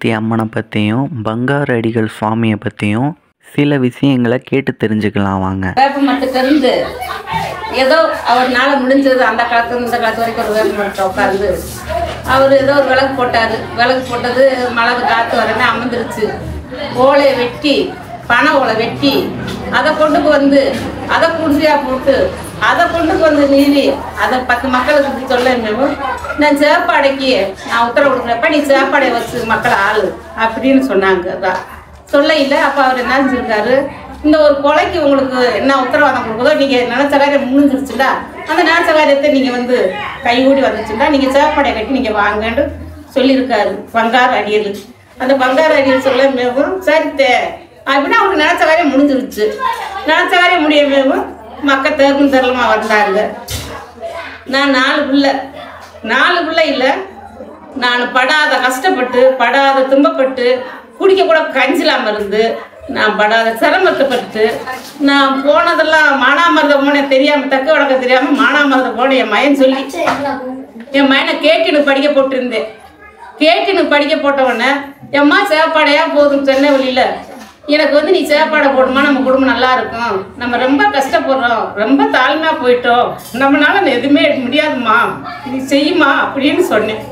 பராசக்தி அம்மனை பற்றியும் பங்காரு அடிகள் சுவாமியை பற்றியும் சில விஷயங்களை கேட்டு தெரிஞ்சுக்கலாம் வாங்க. வேப்பமரத்துலேருந்து ஏதோ அவர்னால முடிஞ்சது அந்த காலத்துல இந்த காலத்து வரைக்கும் ஒரு வேப்பமரத்தை உட்காந்து அவர் ஏதோ ஒரு விளக்கு போட்டார். விளக்கு போட்டது மழை காற்று வரனே அமர்ந்துருச்சு. ஓலையை வெட்டி பனை ஓலை வெட்டி அதை கொண்டுக்கு வந்து அதை குடிசையாக போட்டு அதை கொண்டுக்கு வந்து நீவி அதை 10 மக்களுக்கு சொல்ல நான் சேப்பாடைக்கு நான் உத்தரவு கொடுக்குறப்ப நீ சேப்பாடையை வச்சு மக்களை ஆளு அப்படின்னு சொன்னாங்க. தான் சொல்ல இல்லை. அப்போ அவர் என்ன செஞ்சுருக்காரு, இந்த ஒரு கொலைக்கு உங்களுக்கு என்ன உத்தரவாதம் கொடுக்குதோ நீங்கள் நினச்ச காரியம் முடிஞ்சிருச்சுடா, அந்த நினச்ச காரியத்தை நீங்கள் வந்து கைகூடி வந்துச்சுடா நீங்கள் சேப்பாடையை கட்டி நீங்கள் வாங்கன்னு சொல்லியிருக்காரு பங்காரு அடியல். அந்த பங்காரு அடியல் சொல்ல மேவும் சரித்தே அப்படின்னா அவருக்கு நினச்ச காரியம் முடிஞ்சிருச்சு. நினச்ச காரியம் முடிய மேவும் மக்கள் தேர்வும் தெருளமாக வந்தாங்க. நான் 4 பிள்ளை இல்லை, நான் படாத கஷ்டப்பட்டு படாத துன்பப்பட்டு குடிக்க கூட கஞ்சிலாமல் இருந்து நான் படாத சிரமத்தைப்பட்டு நான் போனதெல்லாம் மானாமரத்தை போனேன் தெரியாமல் தக்க வழக்க தெரியாமல் மானாமரத்தை போனேன். என் மயன் சொல்லி என் மயனை கேட்டினு படிக்க போட்டிருந்தேன். கேட்டினு படிக்க போட்டவொடனே எம்மா சேப்பாடையா போதும் சென்னை வழியில் எனக்கு வந்து நீ சேப்பாடை போடுமா, நம்ம குடும்பம் நல்லா இருக்கும், நம்ம ரொம்ப கஷ்டப்படுறோம், ரொம்ப தாழ்மையாக போயிட்டோம், நம்மளால எதுவுமே முடியாதுமா, நீ செய்யுமா அப்படின்னு சொன்னேன்.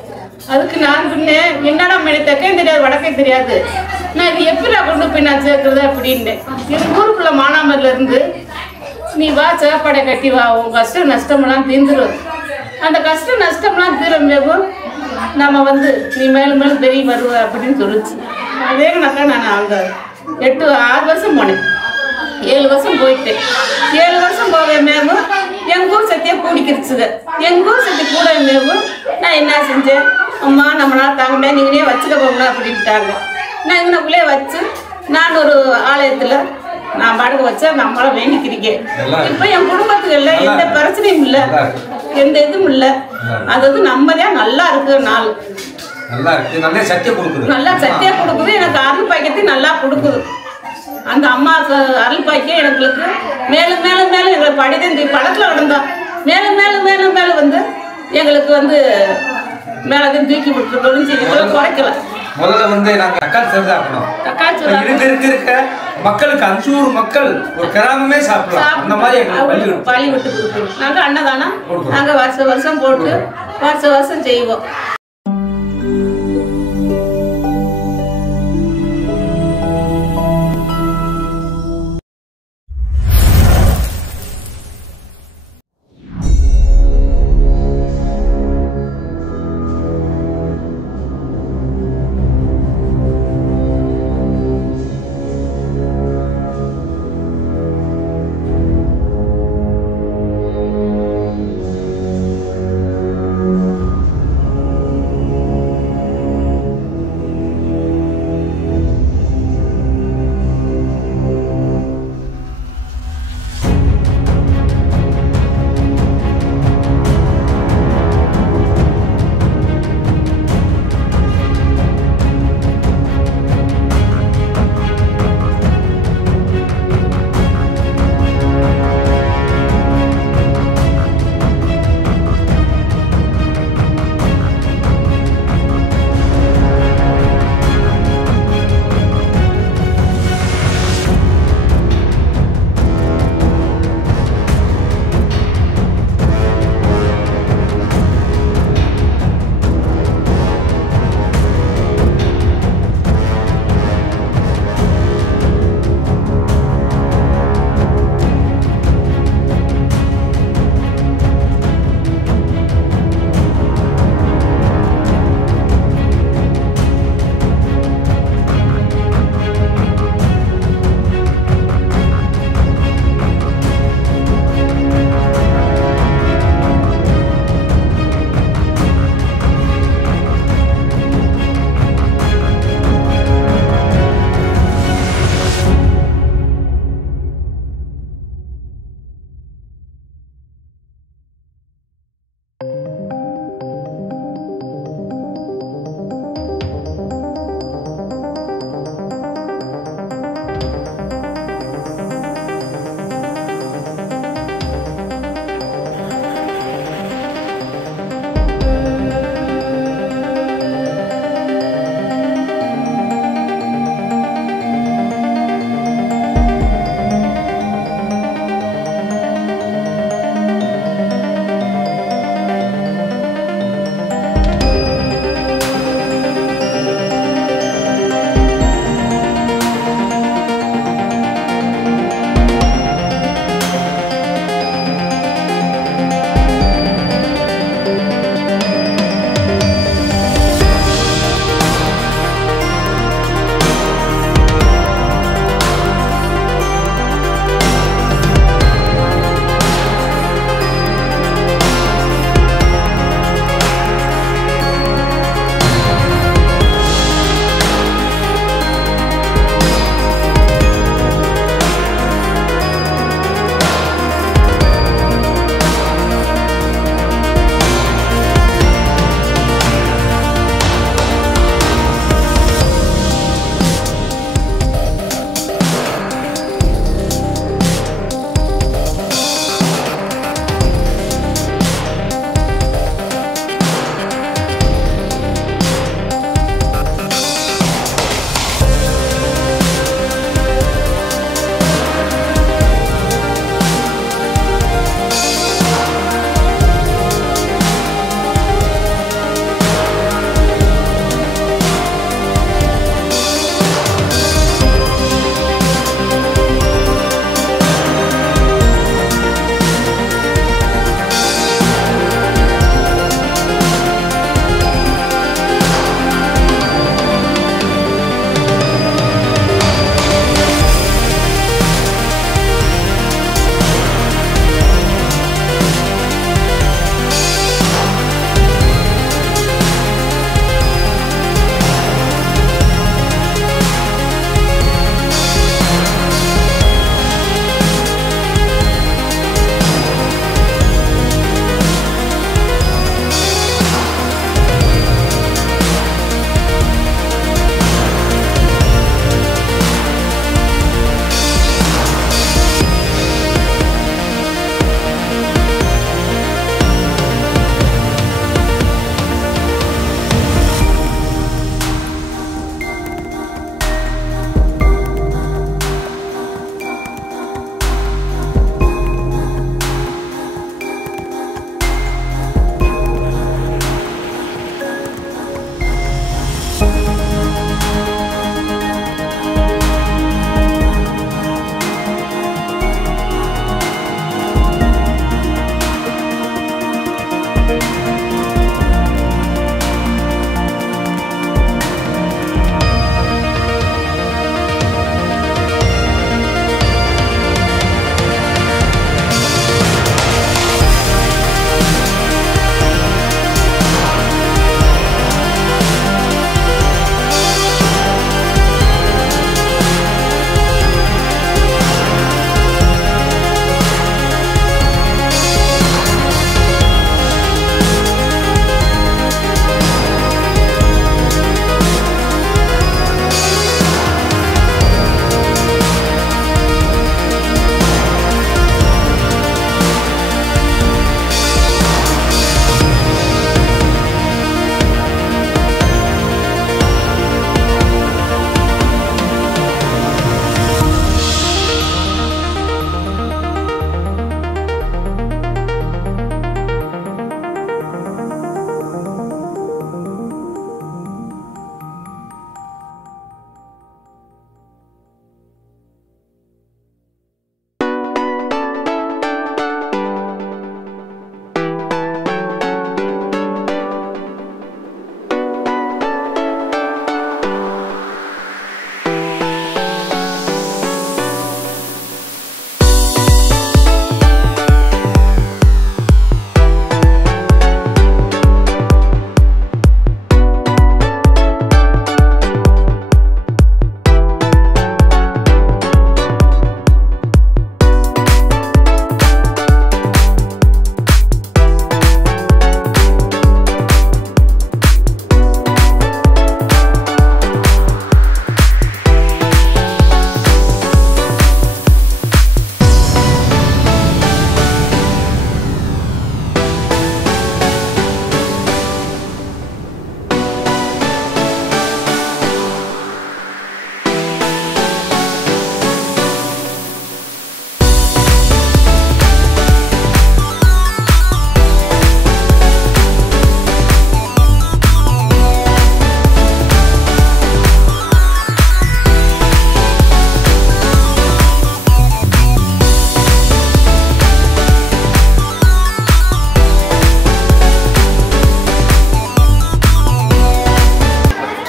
அதுக்கு நான் சொன்னேன், என்னடா எனக்கு தெற்கையும் தெரியாது வடக்கையும் தெரியாது, நான் இது எப்படி கொண்டு போய் நான் சேர்க்குறது அப்படின்னேன். எங்கள் ஊருக்குள்ள மானாமரில் இருந்து நீ வா சேப்பாடை கட்டி வா, உன் கஷ்டம் நஷ்டமெல்லாம் தீர்ந்துடும், அந்த கஷ்டம் நஷ்டம்லாம் தீரும் நம்ம வந்து நீ மேலும் மேலும் தெரிய வருவ அப்படின்னு சொல்லிச்சு. அதே கணக்கா நான் அங்கே 6 வருஷம் போனேன். 7 வருஷம் போயிட்டேன். 7 வருஷம் போக மேவும் எங்கள் ஊர் சத்தியை கூடிக்கிருச்சுங்க. எங்கள் ஊர் சத்தி கூட மேவும் நான் என்ன செஞ்சேன், அம்மா நம்மளால தாங்க நீங்களே வச்சுக்க போகணும் அப்படின்ட்டாங்க. நான் இவனுக்குள்ளே வச்சு நான் ஒரு ஆலயத்தில் நான் பாடுக்க வச்சேன். நம்மளால வேண்டிக்கிறீங்க. இப்போ என் குடும்பத்துக்குள்ள எந்த பிரச்சனையும் இல்லை, எந்த இதுவும் இல்லை. அதாவது நம்மதான் நல்லா இருக்கிற நாள் நல்லா இருக்கு, நல்லா சத்தியம் கொடுக்குது. எனக்கு அருள் பாக்கியத்தையும் நல்லா கொடுக்குது. அந்த அம்மாவுக்கு அருள் பாக்கியம் எங்களுக்கு மேலும் மேலும் மேலும் எங்களுக்கு படிதான் பழத்தில் விழுந்தோம். மேலும் மேலும் மேலும் மேலும் வந்து எங்களுக்கு வந்து மேலதையும் தூக்கி விட்டுருக்கோம், குறைக்கல. முதல்ல வந்து நாங்கள் தக்காளி சோறு சாப்பிடணும். இருக்க மக்களுக்கு 500 மக்கள் ஒரு கிராமமே சாப்பிடலாம். அந்த மாதிரி பழி விட்டு கொடுக்கணும். நாங்கள் அன்னதானம் நாங்கள் வருஷம் வருஷம் போட்டு வருஷம் வருஷம் செய்வோம்.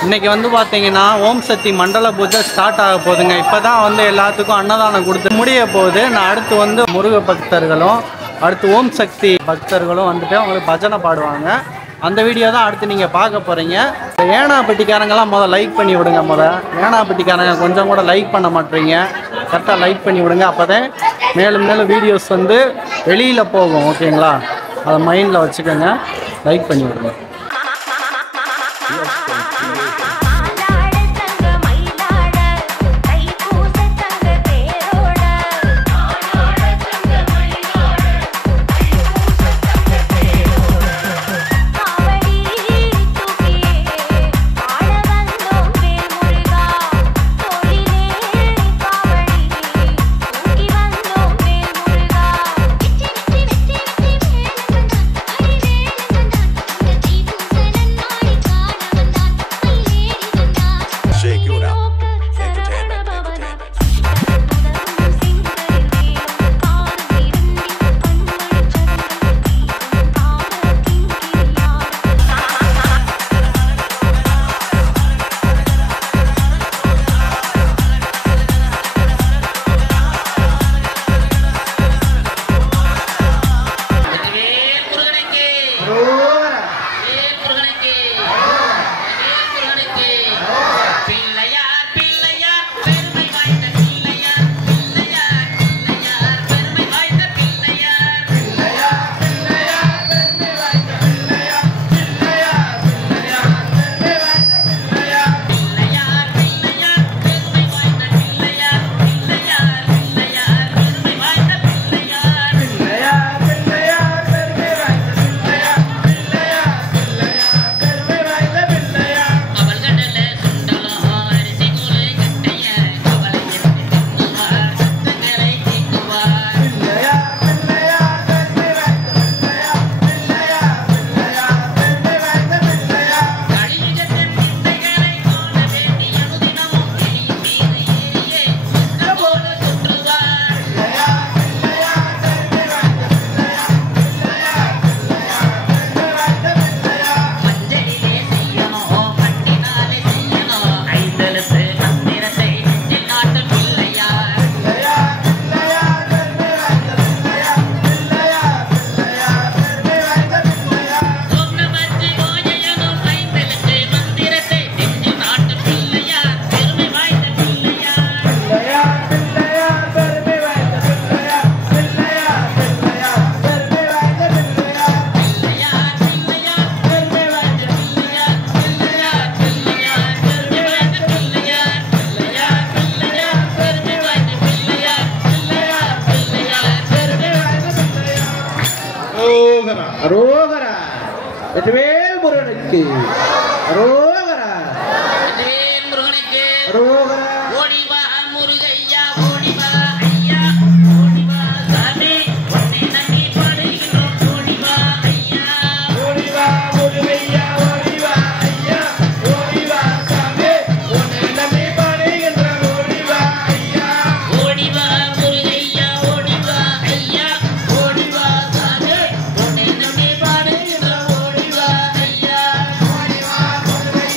இன்றைக்கி வந்து பார்த்தீங்கன்னா ஓம் சக்தி மண்டல பூஜை ஸ்டார்ட் ஆக போகுதுங்க. இப்போ தான் வந்து எல்லாத்துக்கும் அன்னதானம் கொடுத்து முடிய போகுது. நான் அடுத்து வந்து முருக பக்தர்களும் அடுத்து ஓம் சக்தி பக்தர்களும் வந்துட்டு அவங்களுக்கு பஜனை பாடுவாங்க. அந்த வீடியோ தான் அடுத்து நீங்கள் பார்க்க போகிறீங்க. ஏனாப்பட்டிக்காரங்கெல்லாம் லைக் பண்ணி விடுங்க. ஏனாப்பட்டிக்காரங்க கொஞ்சம் கூட லைக் பண்ண மாட்டீங்க. கரெக்டாக லைக் பண்ணி விடுங்க. அப்போ தான் மேலும் மேலும் வீடியோஸ் வந்து வெளியில் போகும். ஓகேங்களா? அதை மைண்டில் வச்சுக்கோங்க. லைக் பண்ணி விடுங்க. அரோகரா வெற்றிவேல் முருகனுக்கு அரோகரா வெற்றிவேல் முருகனுக்கு அரோகரா ஓடி வா முருகையா ஓடி வா ஐயா ஓடி வா சாமி உன்னை நம்பி பாடுகிறோம் ஓடி வா ஐயா ஓடி வா முருகையா ஓடி வா ஐயா ஓடி வா சாமி உன்னை நம்பி பாடுகின்றோம் ஓடி வா ஐயா ஓடி வா முருகையா ஓடி வா ஐயா ஓடி வா சாமி உன்னை நம்பி பாடுகிறோம் ஓடி வா ஐயா ஓடி வா முருகையா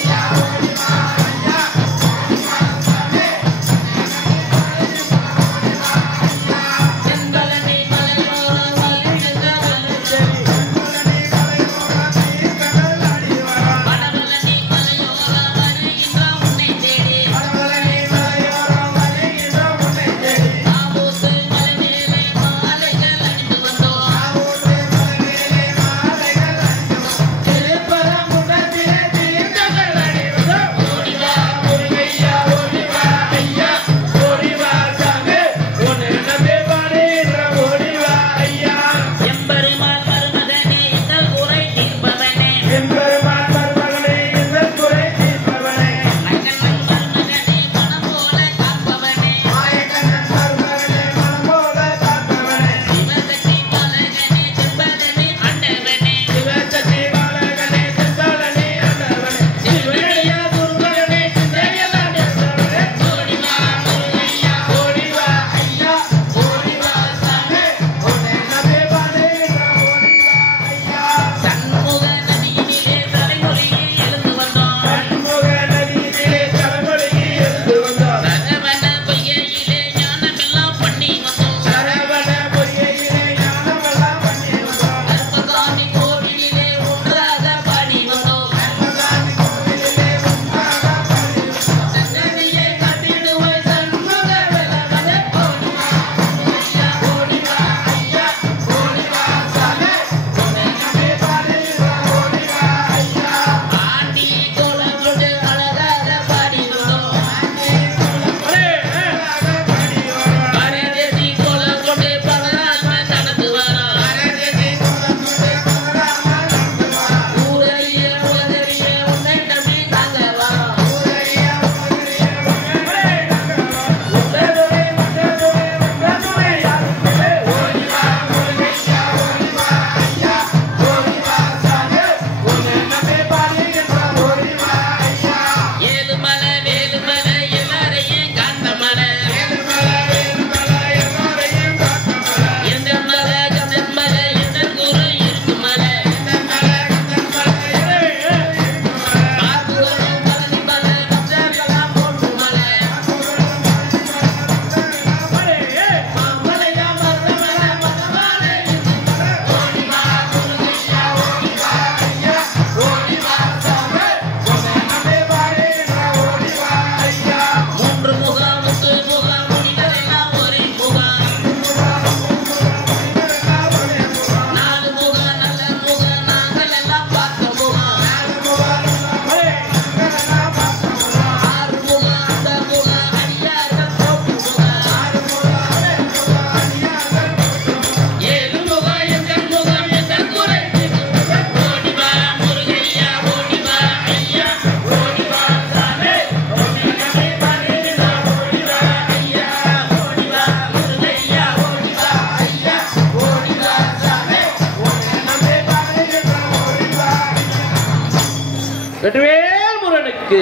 வெற்றிவேல் முருகனுக்கு.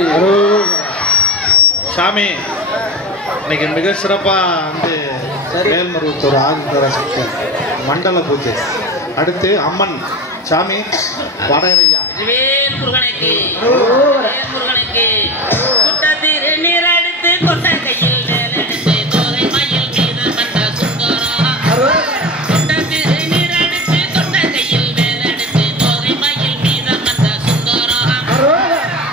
சாமி இன்னைக்கு மிக சிறப்பாக வந்து மேல்மருவத்தூர் ஆதித்தர சக்தி மண்டல பூஜை. அடுத்து அம்மன் சாமி வடரையா. வேல் முருகனுக்கு குட்டத்திரு நீர் எடுத்து கொட்ட கையில் வேலெடுத்து தோகை மயில் மீது வந்த சுந்தரம். குட்டத்திரு நீர் எடுத்து கொட்ட கையில் வேலெடுத்து தோகை மயில் மீது வந்த சுந்தரம்.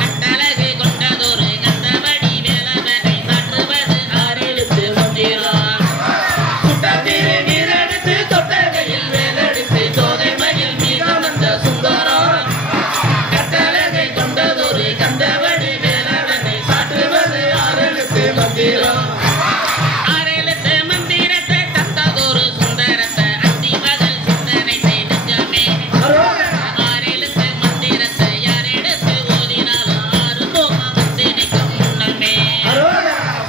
கட்டழகு கொண்டதொரு கந்தவடி வேலவனை சாற்றுவது ஆறெழுத்து மந்திரம். குட்டத்திரு நீர் எடுத்து கொட்ட கையில் வேலெடுத்து தோகை மயில் மீது வந்த சுந்தரம். கட்டழகை கொண்டதொரு கந்தவடி வேலவனை சாற்றுவது ஆறெழுத்து மந்திரம். ஆறெழுத்து மந்திரத்தை தந்ததொரு சுந்தரத்தை அந்தி மகள் சிந்தனை செய்தமே. ஆறெழுத்து மந்திரத்தை யாரெடுத்து ஓதினாலும் ஆறு போகம் வந்து நிற்கும் முன்னமே.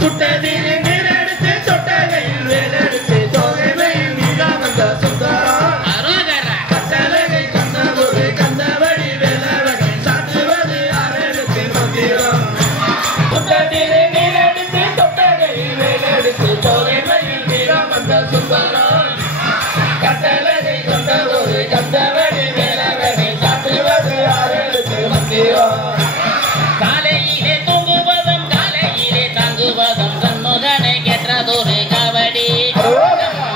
சுட்டதிரு நீர் எடுத்து தொட்டகையில் வேலெடுத்து தோகை மயில் மீது வந்த சுந்தரம். அரோகரா கட்டழகை கொண்டதொரு கந்தவடி வேலவனை சாற்றுவது ஆறெழுத்து மந்திரம். சுட்டதிரு நீர் எடுத்து தொட்டகையில் வேலெடுத்து தோகை மயில் மீது வந்த சுந்தரம். கட்டழகை கொண்டதொரு கந்தவடி வேலவனை சாற்றுவது ஆறெழுத்து மந்திரம். காலையிலே தூங்குவதும் காலையிலே தாங்குவதும் சண்முகனை கேட்டதொரு கபடி.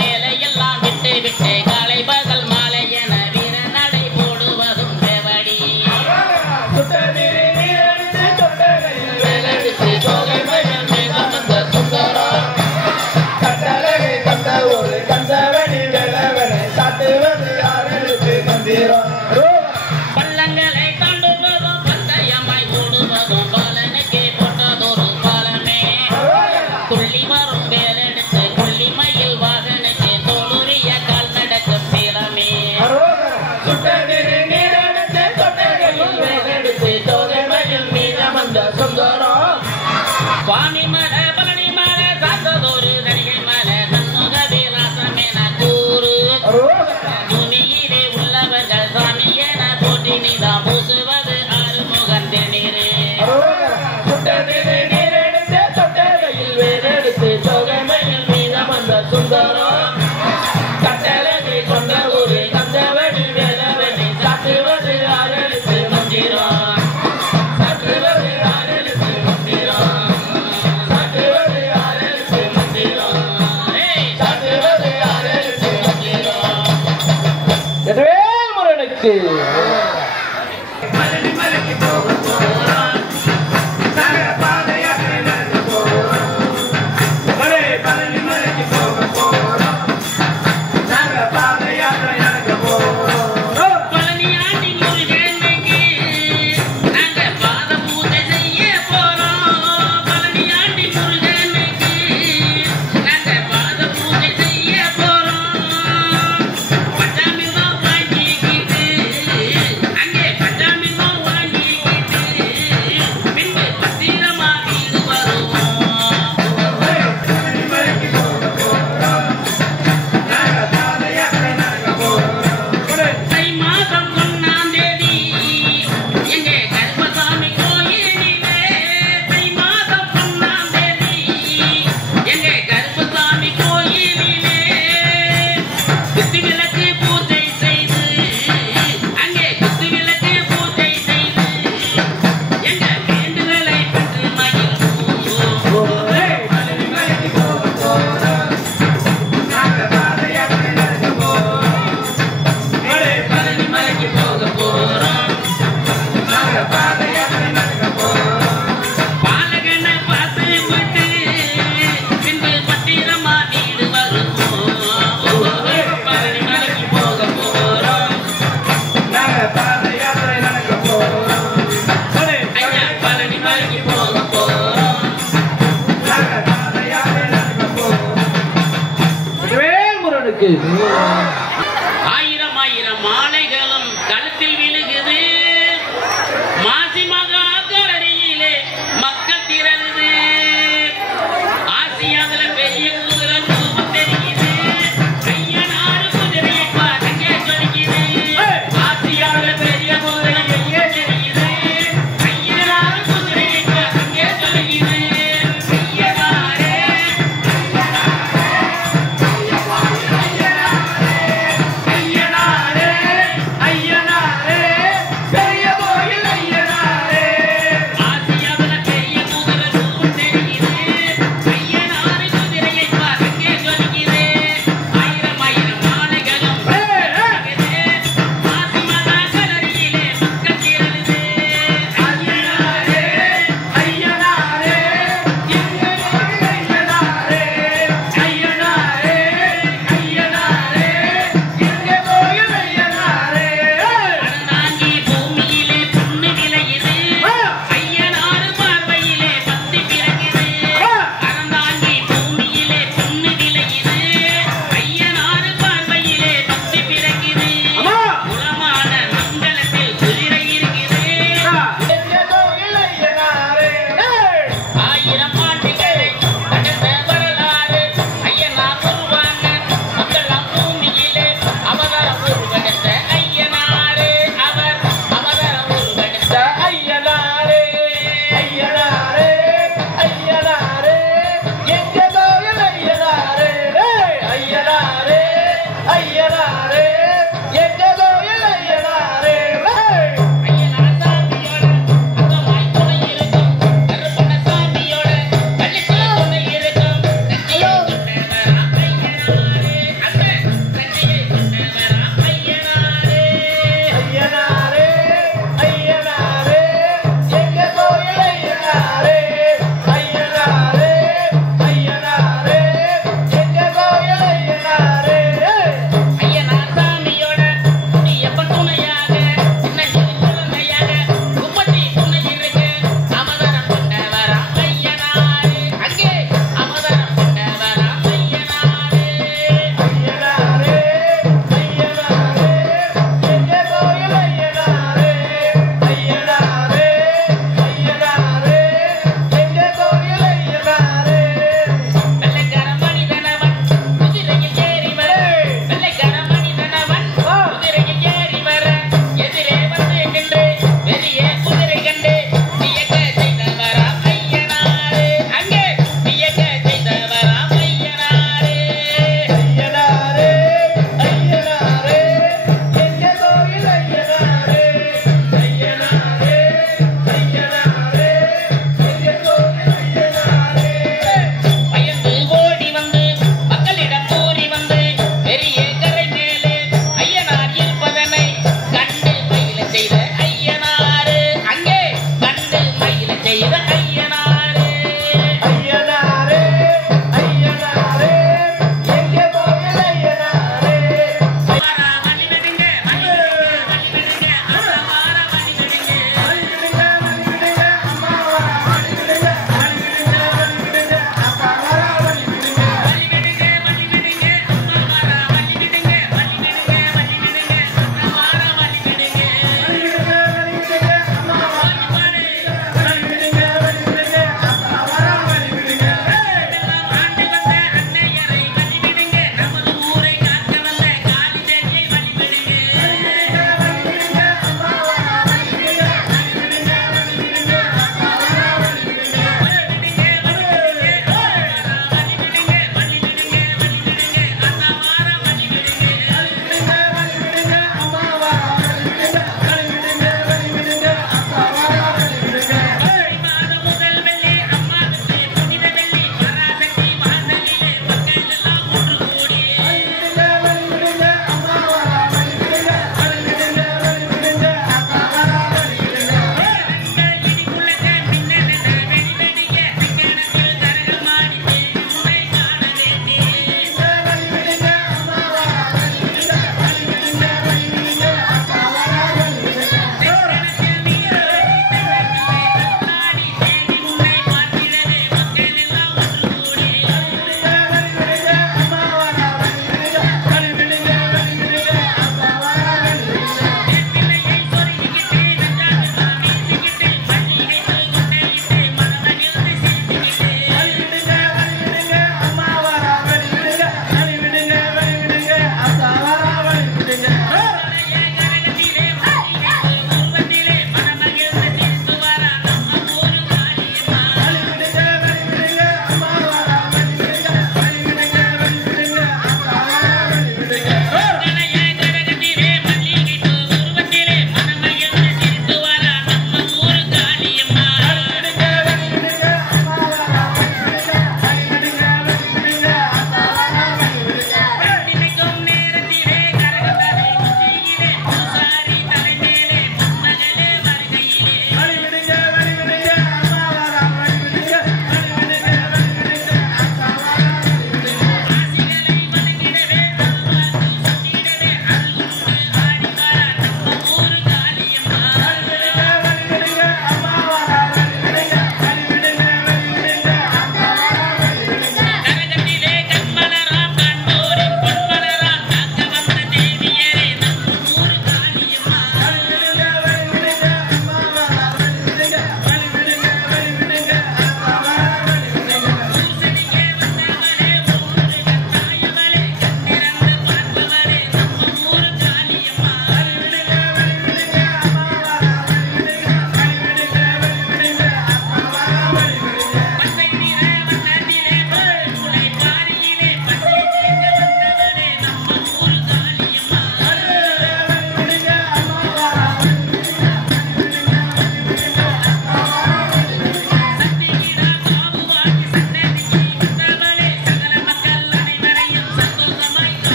வேலையெல்லாம் விட்டு விட்டு காலை பகல் மாலை என வீர நடை போடுவதும் தேவடி. சுட்டதிரு நீர் எடுத்து தொட்டகையில் வேலெடுத்து தோகை மயில் மீது வந்த சுந்தரம். கட்டழகை கொண்டதொரு கந்தவடி வேலவனை சாற்றுவது ஆறெழுத்து மந்திரம். பள்ளங்களை தாண்டுவதும் பந்தயமாய் ஓடுவதும் பாலனுக்கு போட்டதொரு பாலமே. துள்ளி வரும் வேலெடுத்து கொல்லி மயில் வாகனுக்கு தோளுரிய கால் நடக்கும் சீலமே. சுட்டதிரு நீர் எடுத்து தொட்டகையில் வேலெடுத்து தோகை மயில் மீது வந்த சுந்தரம். சுவாமி மல பழனி மல சாத்ததொரு தனிகை மல சண்முக விலாசம் என கூறு. பூமியிலே உள்ளவர்கள் சாமி என போட்டி நீதான் பூசுவது ஆறுமுகன் திருநீரே. சுட்டதிரு நீர் எடுத்து தொட்டகையில் வேலெடுத்து தோகை மயில் மீது வந்த சுந்தரம். கட்டழகை கொண்டதொரு கந்தவடி வேலவனை சாற்றுவது ஆறெழுத்து மந்திரம். சாற்றுவது ஆறெழுத்து மந்திரம். சாற்றுவது ஆறெழுத்து மந்திரம். சாற்றுவது ஆறெழுத்து மந்திரம். வெற்றிவேல் முருகனுக்கு. பழனி ஆண்டி முருகனுக்கு நாங்க பாத பூஜை செய்ய போறோம். பழனி ஆண்டி முருகனுக்கு நாங்க பாத பூஜை செய்ய போறோம். பட்டாமிதான் வாங்கிக்கிட்டு அங்கே பட்டாமிதான் வாங்கிக்கிட்டு பின்பு பத்திரமா வீடு வருவோம். தை மாதம் 1ஆம் தேதி எங்க கருப்பசாமி கோயிலிலே. தை மாதம் 1ஆம் தேதி எங்க கருப்பசாமி கோயிலிலே குத்து விளக்கு பூஜை செய்து அங்கே குத்து விளக்கு பூஜை செய்து எங்க வேண்டுதலை பெற்று மகிழ்வோம். பழனி மலைக்கு போக போறோம். பாலகனை பார்த்து விட்டு பின்பு பத்திரமா வீடு வருவோம். பழனி மலைக்கு போக போறோம். ஐயா பழனி மலைக்கு போக போறோம். வெற்றிவேல் முருகனுக்கு. ஆயிரம் ஆயிரம் மாலைகளும் கழுத்தில் விழுகுது. மாசி மகா கவரியிலே மக்கள் திரளுது. ஆசியாவில பெரிய குதிரை ரூபம் தெரியுது. ஐயனாறு குதிரையை பார்க்க சொல்லுது. ஆசியாவில பெரிய குதிரை எங்கே தெரியுது.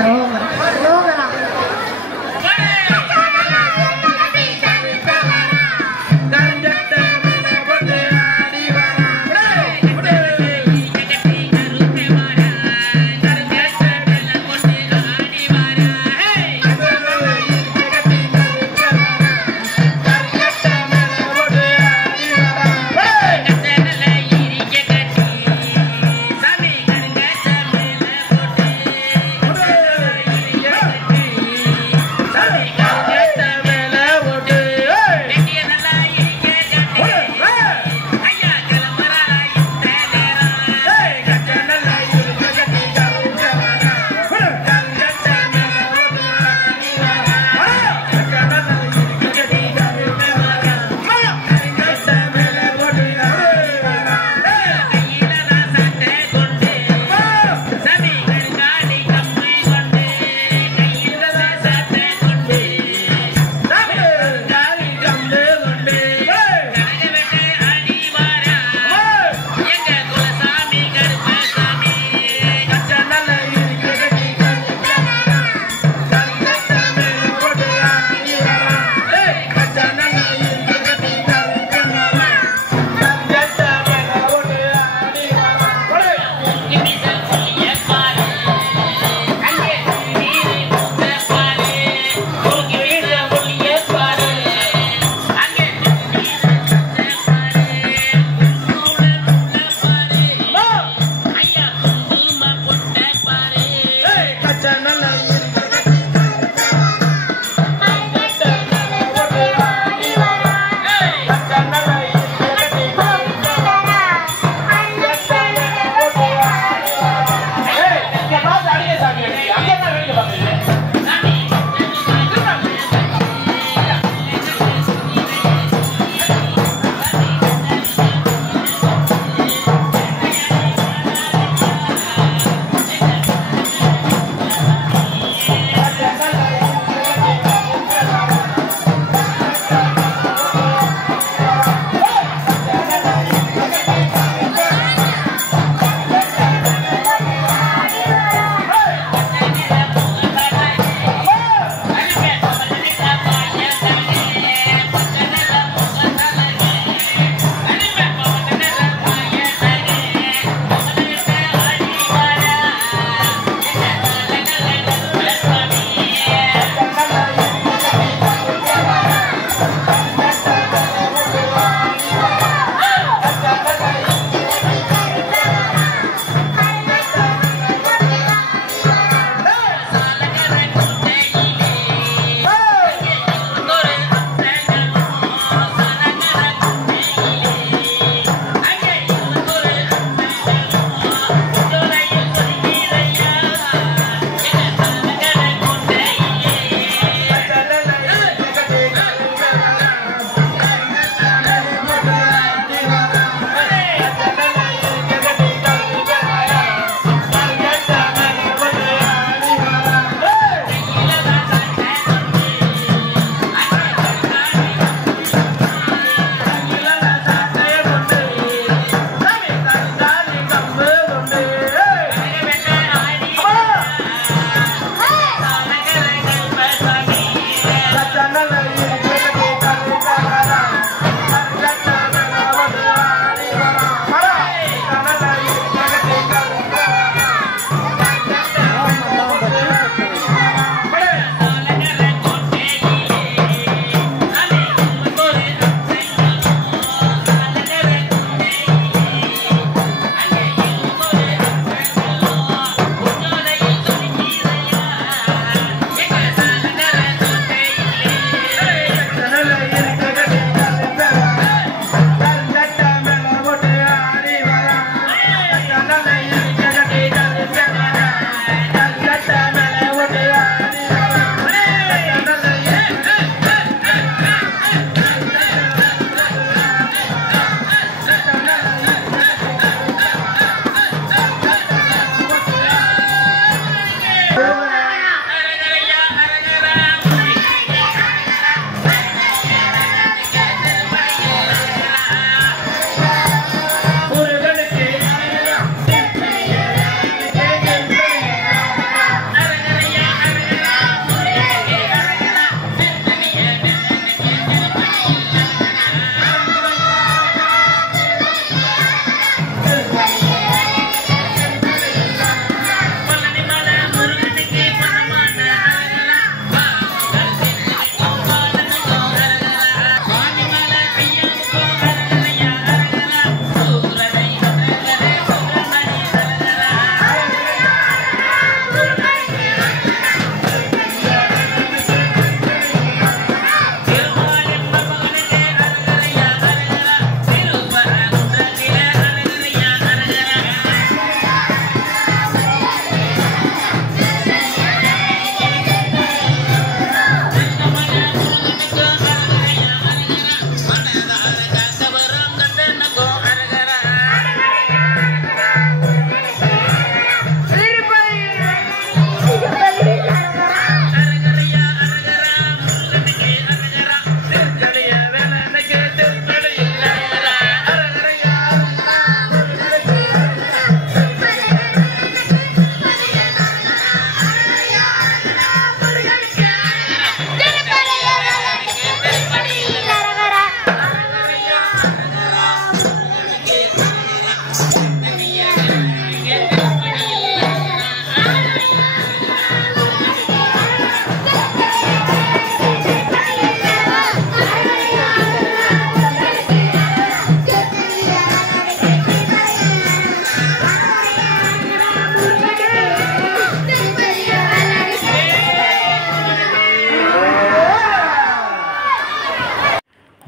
Hey!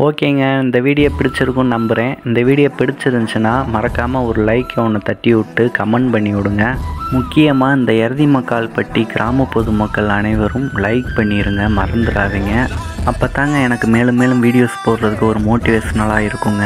ஓகேங்க, இந்த வீடியோ பிடிச்சிருக்குன்னு நம்புகிறேன். இந்த வீடியோ பிடிச்சிருந்துச்சுன்னா மறக்காமல் ஒரு லைக் ஒன்று தட்டி விட்டு கமெண்ட் பண்ணி விடுங்க. முக்கியமாக இந்த எரதிமக்கால்பட்டி கிராம பொதுமக்கள் அனைவரும் லைக் பண்ணிடுங்க, மறந்துடாதீங்க. அப்போ தாங்க எனக்கு மேலும் மேலும் வீடியோஸ் போடுறதுக்கு ஒரு மோட்டிவேஷ்னலாக இருக்குங்க.